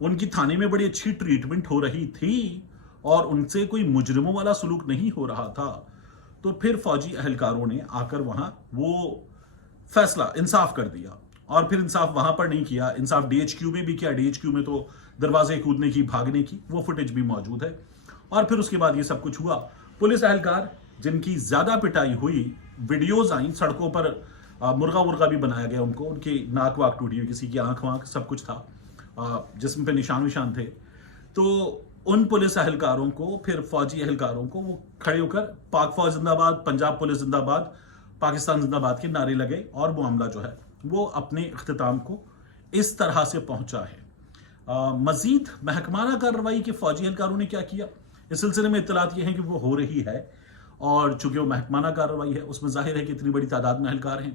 ان کی تھانے میں بڑی اچھی ٹریٹمنٹ ہو رہی تھی اور ان سے کوئی مجرموں والا سلوک نہیں ہو رہا تھا، تو پھر فوجی اہلکاروں نے آ کر وہاں وہ فیصلہ انصاف کر دیا. اور پھر انصاف وہاں پر نہیں کیا، انصاف ڈی ایچ کیو میں بھی کیا. ڈی ایچ کیو میں تو دروازے کودنے کی، بھاگنے کی وہ فوٹیج بھی موجود ہے. اور پھر اس کے بعد یہ سب کچھ ہوا. پولیس اہلکار جن کی زیادہ پٹائی ہوئی، ویڈیوز آئیں سڑکوں پر، مرغا ورغا بھی بنایا گیا ان کو، ان کی ناک واک ٹوٹی ہوئی، کسی کی آنکھ وانکھ سب کچھ تھا، جسم پہ نشان وشان تھے. تو ان پولیس اہلکاروں کو، پھر فوجی اہلکاروں کو وہ کھڑے ہو کر پاک فوج زندہ باد، پنجاب پولیس زندہ باد، پاکستان زندہ باد کے نعرے لگے، اور معاملہ جو ہے وہ اپنے اختتام کو اس طرح سے پہنچا ہے. مزید محکمانہ کارروائی کے فوجی اہلکاروں نے کیا کیا، اس سلسلے میں اطلاعات یہ ہیں کہ وہ ہو رہی ہے، اور چونکہ وہ محکمانہ کارروائی ہے اس میں ظاہر ہے کہ اتنی بڑی تعداد میں اہلکار ہیں،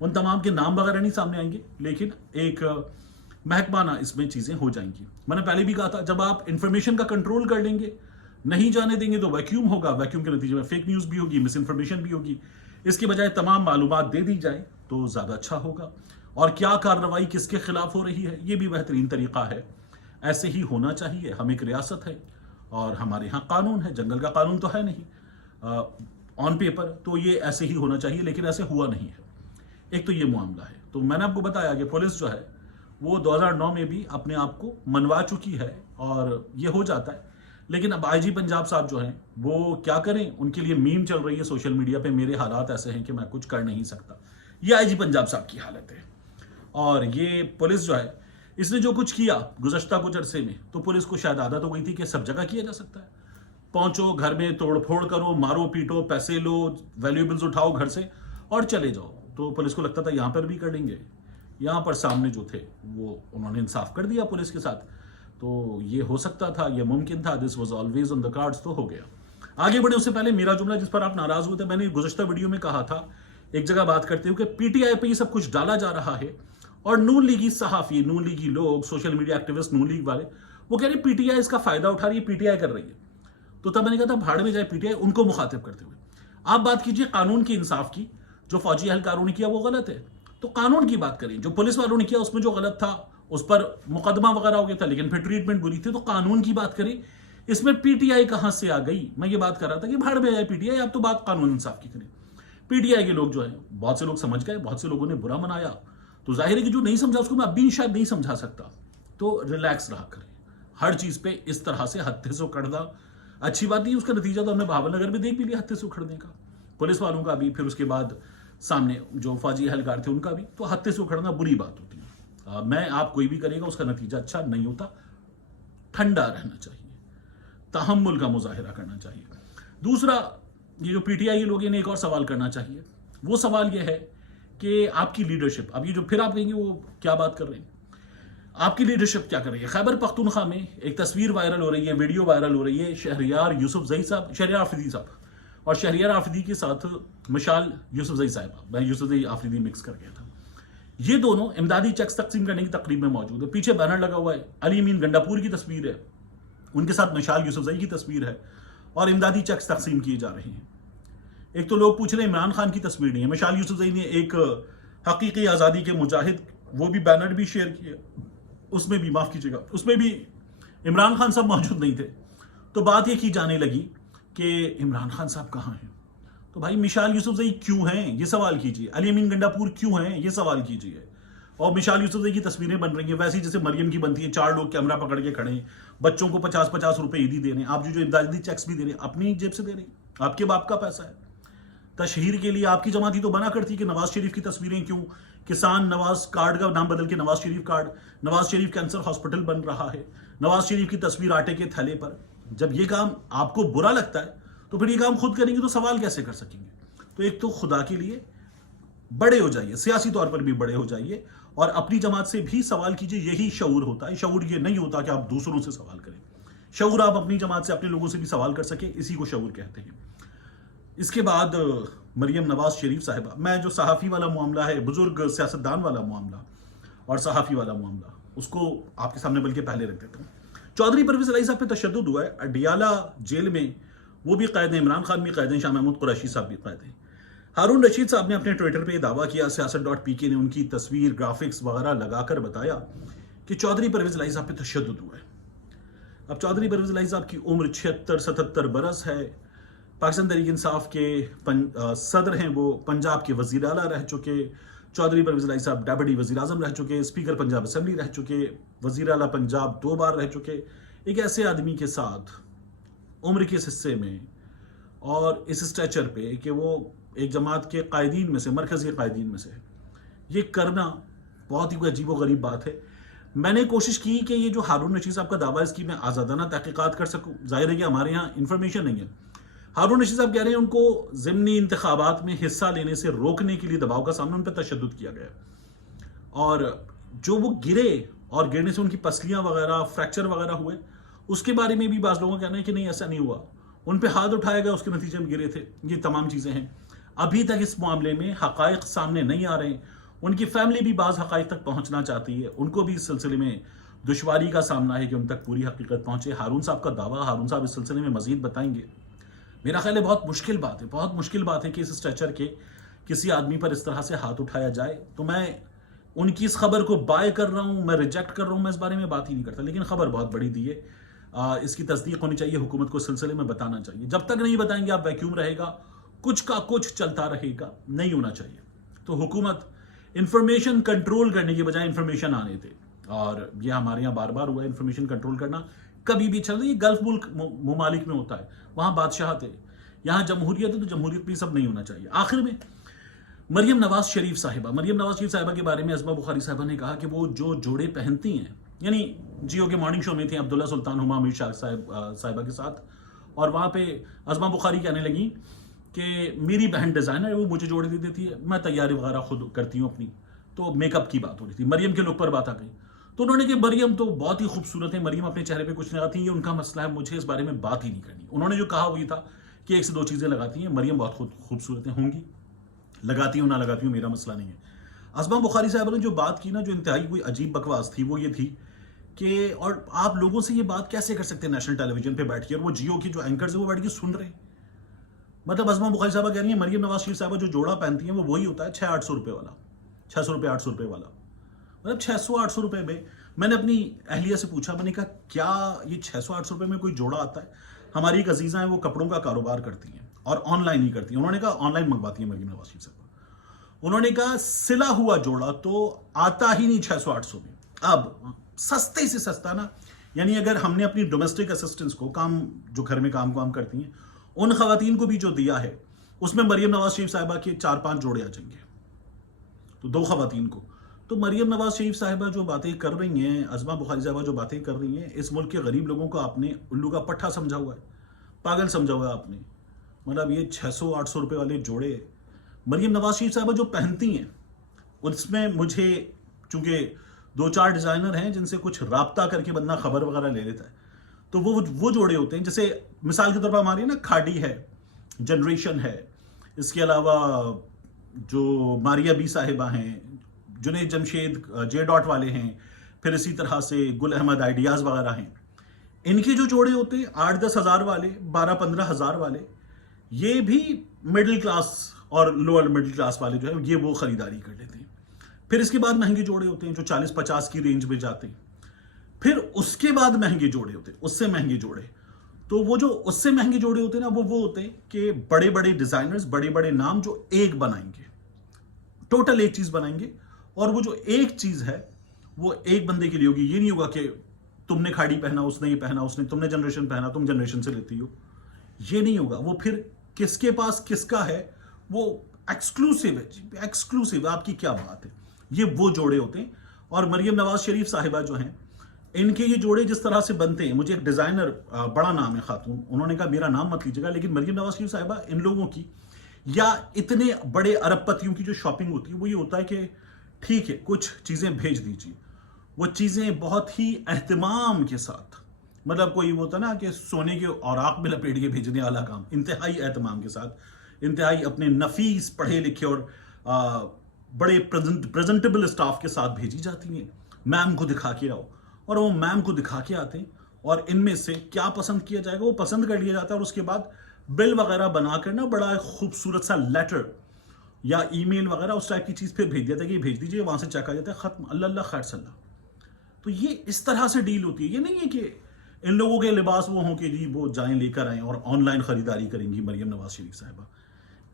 ان تمام کے نام وغیرہ نہیں سامنے آئیں گے، لیکن ایک محکمانہ اس میں چیزیں ہو جائیں گی. میں نے پہلے بھی کہا تھا، جب آپ انفارمیشن کا کنٹرول کر لیں گے، نہیں جانے دیں گے، تو ویکیوم ہوگا، ویکیوم کے نتیجے میں فیک نیوز بھی ہوگی، مس انفارمیشن بھی ہوگی. اس کی بجائے تمام معلومات دے دی جائے تو زیادہ اچھا ہوگا. اور کیا کارروائی کس کے خلاف ہو رہی ہے، یہ بھی بہترین طریقہ ہے. ایسے ہی ہونا چاہیے. ہم ایک ریاست ہے اور ہمارے ہاں قانون ہے، جنگل کا قانون تو ہے نہیں آن پیپر، تو یہ ایسے ہی ہونا چاہیے، لیکن ایسے ہوا نہیں ہے. ایک تو یہ معاملہ ہے. تو میں نے آپ کو بتایا کہ پولیس جو ہے وہ 2009 میں بھی اپنے آپ کو منوا چکی ہے اور یہ ہو جاتا ہے. لیکن اب آئی جی پنجاب صاحب جو ہیں وہ کیا کریں، ان کے لیے میم چل رہی ہے سوشل میڈیا پہ، میرے حالات ایسے ہیں کہ میں کچھ کر نہیں سکتا. یہ آئی جی پنجاب صاحب کی حالت ہے. اور یہ پولیس جو ہے، اس نے جو کچھ کیا گزشتہ کچھ عرصے میں، تو پولیس کو شاید عادت ہو گئی تھی کہ سب جگہ کیا جا سکتا ہے. پہنچو گھر میں، توڑ پھوڑ کرو، مارو پیٹو، پیسے لو، ویلیوبلز اٹھاؤ گھر سے اور چلے جاؤ. تو پولیس کو لگتا تھا یہاں پر بھی کر لیں گے. یہاں پر سامنے جو تھے وہ انہوں نے انصاف کر دیا پولیس کے ساتھ. تو یہ ہو سکتا تھا، یہ ممکن تھا. This was always on the cards. تو ہو گیا. آگے بڑھے اس سے پہلے میرا جملہ جس پر آپ ناراض ہوئے تھے، میں نے گزشتہ ویڈیو میں کہا تھا ایک جگہ بات کرتے ہوئے کہ پی ٹی آئی پہ یہ سب کچھ ڈالا جا رہا ہے، اور نون لیگی صحافی، نون لیگی لوگ، سوشل میڈیا ایکٹیوسٹ، نون لیگ والے، وہ کہہ رہے پی ٹی آئی اس کا فائدہ اٹھا رہی ہے، پی ٹی آئی کر رہی ہے. تو تب میں نے کہا تھا بھاڑ میں جائے پی ٹی آئی، ان کو مخاطب کرتے ہوئے آپ بات کیجئے قانون کی، انصاف کی. جو فوجی اہلکاروں نے کیا وہ غلط ہے، تو قانون کی بات کریں. جو پولیس والوں نے کیا اس میں جو غلط تھا اس پر مقدمہ وغیرہ ہو گیا تھا، لیکن پھر ٹریٹمنٹ بری تھی. تو قانون کی بات کریں. اس میں پی ٹی آئی کہاں سے آ گئی؟ میں یہ بات کر رہا تھا کہ بھاڑ میں جائے پی ٹی آئی. آپ تو بات قانون انصاف کی کریں. پی ٹی آئی کے لوگ جو ہیں، بہت سے لوگ سمجھ گئے، بہت سے لوگوں نے برا منایا. تو ظاہر ہے کہ جو نہیں سمجھا اس کو میں اب بھی شاید نہیں سمجھا سکتا. تو ریلیکس رہا کریں. ہر چیز پہ اس طرح سے ہتھے سے اکھڑنا اچھی بات نہیں. اس کا نتیجہ تو ہم نے بھاول نگر میں دیکھ بھی لیا، ہتھے سے اکھڑنے کا، پولیس والوں کا بھی، پھر اس کے بعد سامنے جو فوجی اہلکار تھے ان کا بھی. تو ہتھے سے اکھڑنا بری بات ہوتی ہے. میں آپ کوئی بھی کرے گا اس کا نتیجہ اچھا نہیں ہوتا. ٹھنڈا رہنا چاہیے، تحمل کا مظاہرہ کرنا چاہیے. دوسرا، یہ جو پی ٹی آئی کے لوگ، انہیں ایک اور سوال کرنا چاہیے. وہ سوال یہ ہے کہ آپ کی لیڈرشپ، اب یہ جو پھر آپ کہیں گے وہ کیا بات کر رہے ہیں، آپ کی لیڈرشپ کیا کر رہی ہے. خیبر پختونخوا میں ایک تصویر وائرل ہو رہی ہے، ویڈیو وائرل ہو رہی ہے. شہریار یوسف زئی صاحب، شہریار آفریدی صاحب، اور شہریار آفریدی کے ساتھ مشال یوسف زئی صاحبہ، میں یوسف زئی آفریدی مکس کر گیا تھا. یہ دونوں امدادی چیکس تقسیم کرنے کی تقریب میں موجود ہے. پیچھے بینر لگا ہوا ہے، علی امین گنڈا پور کی تصویر ہے، ان کے ساتھ مشال یوسف زئی کی تصویر ہے، اور امدادی چیکس تقسیم کیے جا رہے ہیں. ایک تو لوگ پوچھ رہے ہیں عمران خان کی تصویر نہیں ہے. مشال یوسف زئی نے ایک حقیقی آزادی کے مجاہد، وہ بھی بینر بھی شیئر کیا، اس میں بھی، معاف کیجیے گا، اس میں بھی عمران خان صاحب موجود نہیں تھے. تو بات یہ کی جانے لگی کہ عمران خان صاحب کہاں ہیں. تو بھائی مشال یوسف زئی کیوں ہیں، یہ سوال کیجیے. علی امین گنڈا پور کیوں ہیں، یہ سوال کیجیے. اور مشال یوسف زئی کی تصویریں بن رہی ہیں ویسی جیسے مریم کی بنتی ہے، 4 لوگ کیمرہ پکڑ کے کھڑے ہیں، بچوں کو 50-50 روپے عیدی دے رہے ہیں. آپ جو امدادی چیکس بھی دے رہے ہیں اپنی جیب سے دے رہے ہیں، آپ کے باپ کا پیسہ ہے. تشہیر کے لیے آپ کی جماعت ہی تو منع کرتی کہ نواز شریف کی تصویریں کیوں، کسان نواز کارڈ کا نام بدل کے Nawaz Sharif card, Nawaz Sharif cancer hospital بن رہا ہے، نواز شریف کی تصویر آٹے کے تھیلے پر. جب یہ کام آپ کو برا لگتا ہے تو پھر یہ کام خود کریں گے تو سوال کیسے کر سکیں گے. تو ایک تو خدا کے لیے بڑے ہو جائیے، سیاسی طور پر بھی بڑے ہو جائیے، اور اپنی جماعت سے بھی سوال کیجیے. یہی شعور ہوتا ہے. شعور یہ نہیں ہوتا کہ آپ دوسروں سے سوال کریں. شعور آپ اپنی جماعت سے، اپنے لوگوں سے بھی سوال کر سکیں، اسی کو شعور کہتے ہیں. اس کے بعد مریم نواز شریف صاحبہ، میں جو صحافی والا معاملہ ہے، بزرگ سیاستدان والا معاملہ اور صحافی والا معاملہ، اس کو آپ کے سامنے بلکہ پہلے رکھ دیتا ہوں. چودھری پرویز الہی صاحب پہ تشدد ہوا ہے اڈیالہ جیل میں، وہ بھی قید ہیں، عمران خان بھی قید ہیں، شاہ محمود قریشی صاحب بھی قید ہیں. ہارون رشید صاحب نے اپنے ٹویٹر پہ یہ دعویٰ کیا، سیاست.pk نے ان کی تصویر، گرافکس وغیرہ لگا کر بتایا کہ چودھری پرویز الہی صاحب پہ تشدد ہوا ہے. اب چودھری پرویز الہی صاحب کی عمر 76-77 برس ہے. پاکستان تحریک انصاف کے صدر ہیں, وہ پنجاب کے وزیر اعلیٰ رہ چکے. چودھری پرویز الہی صاحب ڈیپٹی وزیر اعظم رہ چکے, اسپیکر پنجاب اسمبلی رہ چکے, وزیر اعلیٰ پنجاب 2 بار رہ چکے. ایک ایسے آدمی کے ساتھ عمر کے اس حصے میں اور اس اسٹیچر پہ کہ وہ ایک جماعت کے قائدین میں سے, مرکزی قائدین میں سے, یہ کرنا بہت ہی عجیب و غریب بات ہے. میں نے کوشش کی کہ یہ جو ہارون رشید صاحب کا دعویٰ ہے اس کی میں آزادانہ تحقیقات کر سکوں. ظاہر ہے کہ ہمارے یہاں انفارمیشن نہیں ہے. ہارون رشید صاحب کہہ رہے ہیں ان کو ضمنی انتخابات میں حصہ لینے سے روکنے کے لیے دباؤ کا سامنا, ان پہ تشدد کیا گیا. اور جو وہ گرے اور گرنے سے ان کی پسلیاں وغیرہ فریکچر وغیرہ ہوئے, اس کے بارے میں بھی بعض لوگوں کا کہنا ہے کہ نہیں ایسا نہیں ہوا, ان پہ ہاتھ اٹھایا گیا اس کے نتیجے میں گرے تھے. یہ تمام چیزیں ہیں. ابھی تک اس معاملے میں حقائق سامنے نہیں آ رہے ہیں. ان کی فیملی بھی بعض حقائق تک پہنچنا چاہتی ہے, ان کو بھی اس سلسلے میں دشواری کا سامنا ہے کہ ان تک پوری حقیقت پہنچے. ہارون صاحب کا دعویٰ, ہارون صاحب اس سلسلے میں مزید بتائیں گے. میرا خیال ہے بہت مشکل بات ہے, بہت مشکل بات ہے کہ اس اسٹیچر کے کسی آدمی پر اس طرح سے ہاتھ اٹھایا جائے. تو میں ان کی اس خبر کو بائے کر رہا ہوں, میں ریجیکٹ کر رہا ہوں, میں اس بارے میں بات ہی نہیں کرتا. لیکن خبر بہت بڑی دی ہے, اس کی تصدیق ہونی چاہیے, حکومت کو اس سلسلے میں بتانا چاہیے. جب تک نہیں بتائیں گے آپ ویکیوم رہے گا, کچھ کا کچھ چلتا رہے گا, نہیں ہونا چاہیے. تو حکومت انفارمیشن کنٹرول کرنے کی بجائے انفارمیشن آنے دے, اور یہ ہمارے یہاں بار بار ہوا ہے. انفارمیشن کنٹرول کرنا کبھی بھی چل رہی ہے, گلف ملک ممالک میں ہوتا ہے, وہاں بادشاہت ہے. یہاں جمہوریت ہے تو جمہوریت بھی سب نہیں ہونا چاہیے. آخر میں مریم نواز شریف صاحبہ کے بارے میں ازما بخاری صاحبہ نے کہا کہ وہ جو جوڑے پہنتی ہیں, یعنی جیو کے مارننگ شو میں تھے عبداللہ سلطان ہما امیر شاہ صاحبہ کے ساتھ, اور وہاں پہ ازما بخاری کہنے لگی کہ میری بہن ڈیزائنر ہے, وہ مجھے جوڑے دے دیتی ہے, میں تیاری وغیرہ خود کرتی ہوں اپنی. تو میک اپ کی بات ہو رہی تھی, مریم کے لک پر بات آ گئی. تو انہوں نے کہ مریم تو بہت ہی خوبصورت ہے, مریم اپنے چہرے پہ کچھ نہیں لگاتی, یہ ان کا مسئلہ ہے, مجھے اس بارے میں بات ہی نہیں کرنی. انہوں نے جو کہا وہی تھا کہ 1 سے 2 چیزیں لگاتی ہیں, مریم بہت خوبصورت ہوں گی, لگاتی ہوں نہ لگاتی ہوں میرا مسئلہ نہیں ہے. ازما بخاری صاحبہ نے جو بات کی نا, جو انتہائی کوئی عجیب بکواس تھی, وہ یہ تھی کہ اور آپ لوگوں سے یہ بات کیسے کر سکتے ہیں نیشنل ٹیلی ویژن پہ بیٹھ کے, اور وہ جیو کی جو اینکرز ہیں وہ بیٹھ کے سن رہے ہیں. مطلب ازما بخاری صاحبہ کہہ رہی ہیں مریم نواز شریف صاحبہ جو جوڑا پہنتی ہیں وہ وہی ہوتا ہے 600-800 روپے والا, 600 روپے 800 روپے والا. مطلب 600-800 روپے میں نے اپنی اہلیہ سے پوچھا, میں نے کہا کیا یہ 600-800 روپے میں کوئی جوڑا آتا ہے؟ ہماری ایک عزیزہ ہیں, وہ کپڑوں کا کاروبار کرتی ہیں اور آن لائن ہی کرتی ہیں. انہوں نے کہا آن لائن منگواتی ہیں مریم نواز شریف صاحبہ. انہوں نے کہا سلا ہوا جوڑا تو آتا ہی نہیں 600-800 میں. اب سستے سے سستا نا, یعنی اگر ہم نے اپنی ڈومیسٹک اسسٹنٹس کو, کام جو گھر میں کام کرتی ہیں, ان خواتین کو بھی جو دیا ہے, اس میں مریم نواز شریف صاحبہ کے 4-5 جوڑے آ جائیں گے, تو 2 خواتین کو. تو مریم نواز شریف صاحبہ جو باتیں کر رہی ہیں, ازما بخاری صاحبہ جو باتیں کر رہی ہیں, اس ملک کے غریب لوگوں کو آپ نے الو کا پٹھا سمجھا ہوا ہے, پاگل سمجھا ہوا ہے آپ نے. مطلب یہ 600-800 روپے والے جوڑے مریم نواز شریف صاحبہ جو پہنتی ہیں, اس میں مجھے چونکہ 2-4 ڈیزائنر ہیں جن سے کچھ رابطہ کر کے بندہ خبر وغیرہ لے لیتا ہے, تو وہ جوڑے ہوتے ہیں. جیسے مثال کے طور پر ہماری نا کھاڑی ہے, جنریشن ہے, اس کے علاوہ جو ماریا بی صاحبہ ہیں, جنید جمشید جے ڈاٹ والے ہیں, پھر اسی طرح سے گل احمد آئیڈیاز وغیرہ ہیں, ان کے جو جوڑے ہوتے ہیں 8-10 ہزار والے, 12-15 ہزار والے, یہ بھی مڈل کلاس اور لوور مڈل کلاس والے جو ہے یہ وہ خریداری کر لیتے ہیں. پھر اس کے بعد مہنگے جوڑے ہوتے ہیں جو 40-50 کی رینج میں جاتے ہیں. پھر اس کے بعد مہنگے جوڑے ہوتے ہیں, اس سے مہنگے جوڑے. تو وہ جو اس سے مہنگے جوڑے ہوتے ہیں نا, وہ ہوتے ہیں کہ بڑے بڑے ڈیزائنرز, بڑے بڑے نام جو ایک بنائیں گے, ٹوٹل ایک چیز بنائیں گے, اور وہ جو ایک چیز ہے وہ ایک بندے کے لیے ہوگی. یہ نہیں ہوگا کہ تم نے کھاڑی پہنا, اس نے یہ پہنا, تم نے جنریشن پہنا, تم جنریشن سے لیتی ہو. یہ نہیں ہوگا. وہ پھر کس کے پاس کس کا ہے وہ ایکسکلوسیو ہے, ایکسکلوسیو. آپ کی کیا بات ہے. یہ وہ جوڑے ہوتے ہیں. اور مریم نواز شریف صاحبہ جو ہیں, ان کے یہ جوڑے جس طرح سے بنتے ہیں, مجھے ایک ڈیزائنر, بڑا نام ہے خاتون, انہوں نے کہا میرا نام مت لیجیے گا, لیکن مریم نواز شریف صاحبہ ان لوگوں کی یا اتنے بڑے ارب پتیوں کی جو شاپنگ ہوتی ہے, وہ یہ ہوتا ہے کہ ٹھیک ہے کچھ چیزیں بھیج دیجیے, وہ چیزیں بہت ہی اہتمام کے ساتھ, مطلب کوئی وہ ہوتا نا کہ سونے کے اوراق میں لپیٹ کے بھیجنے والا کام, انتہائی اہتمام کے ساتھ, انتہائی اپنے نفیس پڑھے لکھے اور بڑے پریزنٹیبل اسٹاف کے ساتھ بھیجی جاتی ہیں. میم کو دکھا کے آؤ, اور وہ میم کو دکھا کے آتے ہیں, اور ان میں سے کیا پسند کیا جائے گا وہ پسند کر لیا جاتا ہے, اور اس کے بعد بل وغیرہ بنا کر نا بڑا خوبصورت سا لیٹر یا ای میل وغیرہ اس ٹائپ کی چیز پھر بھیج دیتا ہے کہ بھیج دیجیے, وہاں سے چیک آ جاتا ہے, ختم, اللہ اللہ خیر صلی اللہ. تو یہ اس طرح سے ڈیل ہوتی ہے. یہ نہیں ہے کہ ان لوگوں کے لباس وہ ہوں کہ جی وہ جائیں لے کر آئیں اور آن لائن خریداری کریں گی مریم نواز شریف صاحبہ.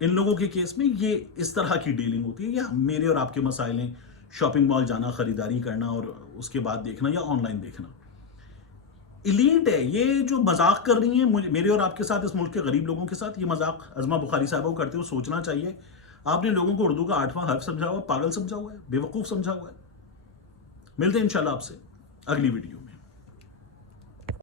ان لوگوں کے کیس میں یہ اس طرح کی ڈیلنگ ہوتی ہے. یا میرے اور آپ کے مسائل ہیں شاپنگ مال جانا, خریداری کرنا اور اس کے بعد دیکھنا, یا آن لائن دیکھنا. ایلیٹ ہے یہ جو مذاق کر رہی ہیں میرے اور آپ کے ساتھ, اس ملک کے غریب لوگوں کے ساتھ. یہ مذاق عظمہ بخاری صاحبہ کو کرتے ہوئے سوچنا چاہیے آپ نے لوگوں کو اردو کا 8واں حرف سمجھا ہوا ہے, پاگل سمجھا ہوا ہے, بے وقوف سمجھا ہوا ہے. ملتے ہیں انشاءاللہ آپ سے اگلی ویڈیو.